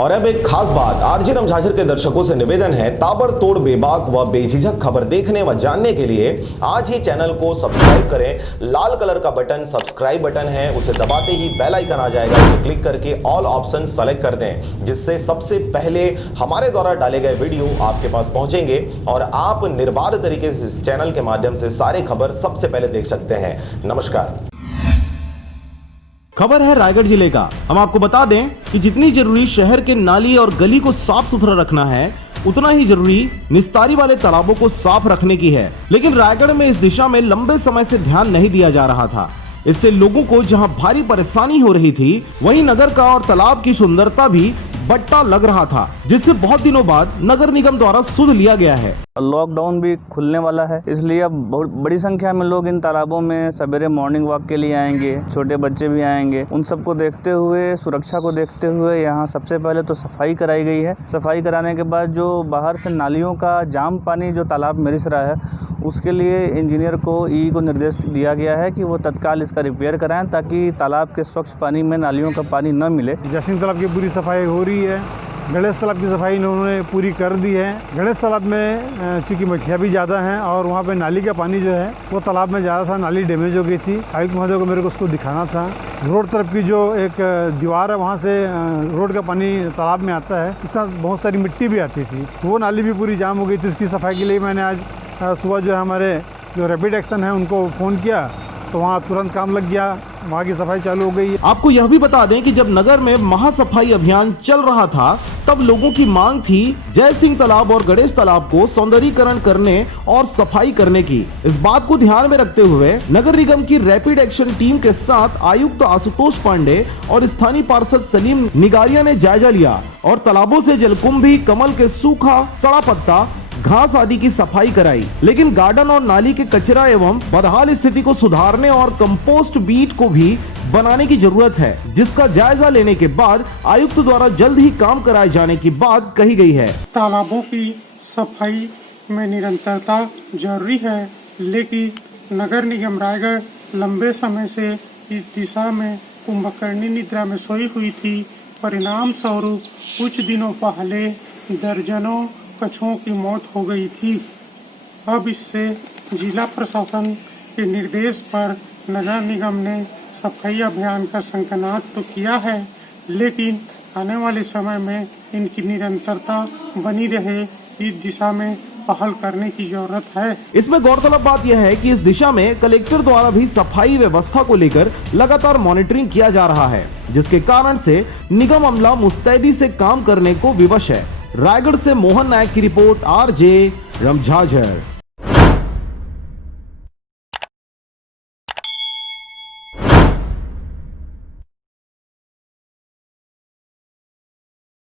और अब एक खास बात, आरजे रमझाझर के दर्शकों से निवेदन है, ताबड़तोड़ बेबाक व बेझिझक खबर देखने व जानने के लिए आज ही चैनल को सब्सक्राइब करें। लाल कलर का बटन सब्सक्राइब बटन है, उसे दबाते ही बेल आइकन आ जाएगा, उसे क्लिक करके ऑल ऑप्शन सेलेक्ट कर दें, जिससे सबसे पहले हमारे द्वारा डाले गए वीडियो आपके पास पहुंचेंगे और आप निर्बाध तरीके से इस चैनल के माध्यम से सारे खबर सबसे पहले देख सकते हैं। नमस्कार। खबर है रायगढ़ जिले का। हम आपको बता दें कि जितनी जरूरी शहर के नाली और गली को साफ सुथरा रखना है, उतना ही जरूरी निस्तारी वाले तालाबों को साफ रखने की है। लेकिन रायगढ़ में इस दिशा में लंबे समय से ध्यान नहीं दिया जा रहा था। इससे लोगों को जहां भारी परेशानी हो रही थी, वहीं नगर का और तालाब की सुंदरता भी बट्टा लग रहा था, जिससे बहुत दिनों बाद नगर निगम द्वारा सुध लिया गया है। लॉकडाउन भी खुलने वाला है, इसलिए अब बहुत बड़ी संख्या में लोग इन तालाबों में सवेरे मॉर्निंग वॉक के लिए आएंगे, छोटे बच्चे भी आएंगे। उन सबको देखते हुए, सुरक्षा को देखते हुए यहाँ सबसे पहले तो सफाई कराई गई है। सफाई कराने के बाद जो बाहर से नालियों का जाम पानी जो तालाब में रिस रहा है, उसके लिए इंजीनियर को को निर्देश दिया गया है कि वो तत्काल इसका रिपेयर कराएं, ताकि तालाब के स्वच्छ पानी में नालियों का पानी न मिले। जयसिंह तालाब की पूरी सफाई हो रही है, गणेश तालाब की सफाई इन्होंने पूरी कर दी है। गणेश तालाब में चूँकि मछलियाँ भी ज़्यादा हैं और वहाँ पे नाली का पानी जो है वो तालाब में ज़्यादा था, नाली डैमेज हो गई थी। आयुक्त महोदय को मेरे को उसको दिखाना था। रोड तरफ की जो एक दीवार है, वहाँ से रोड का पानी तालाब में आता है, इसमें बहुत सारी मिट्टी भी आती थी, वो नाली भी पूरी जाम हो गई थी। उसकी सफाई के लिए मैंने आज सुबह जो है हमारे जो रैपिड एक्शन है उनको फ़ोन किया, तो वहाँ तुरंत काम लग गया, वहाँ की सफाई चालू हो गई। आपको यह भी बता दें कि जब नगर में महासफाई अभियान चल रहा था, तब लोगों की मांग थी जय सिंह तालाब और गणेश तालाब को सौंदर्यीकरण करने और सफाई करने की। इस बात को ध्यान में रखते हुए नगर निगम की रैपिड एक्शन टीम के साथ आयुक्त आशुतोष पांडे और स्थानीय पार्षद सलीम निगारिया ने जायजा लिया और तालाबों से जलकुंभी, कमल के सूखा सड़ा पत्ता, घास आदि की सफाई कराई। लेकिन गार्डन और नाली के कचरा एवं बदहाल स्थिति को सुधारने और कंपोस्ट बीट को भी बनाने की जरूरत है, जिसका जायजा लेने के बाद आयुक्त द्वारा जल्द ही काम कराए जाने की बात कही गई है। तालाबों की सफाई में निरंतरता जरूरी है, लेकिन नगर निगम रायगढ़ लंबे समय से इस दिशा में कुंभकर्णी निद्रा में सोई हुई थी। परिणाम स्वरूप कुछ दिनों पहले दर्जनों कछुओं की मौत हो गई थी। अब इससे जिला प्रशासन के निर्देश पर नगर निगम ने सफाई अभियान का संकल्प तो किया है, लेकिन आने वाले समय में इनकी निरंतरता बनी रहे, इस दिशा में पहल करने की जरूरत है। इसमें गौरतलब बात यह है कि इस दिशा में कलेक्टर द्वारा भी सफाई व्यवस्था को लेकर लगातार मॉनिटरिंग किया जा रहा है, जिसके कारण से निगम अमला मुस्तैदी से काम करने को विवश है। रायगढ़ से मोहन नायक की रिपोर्ट, आरजे रमझाझर।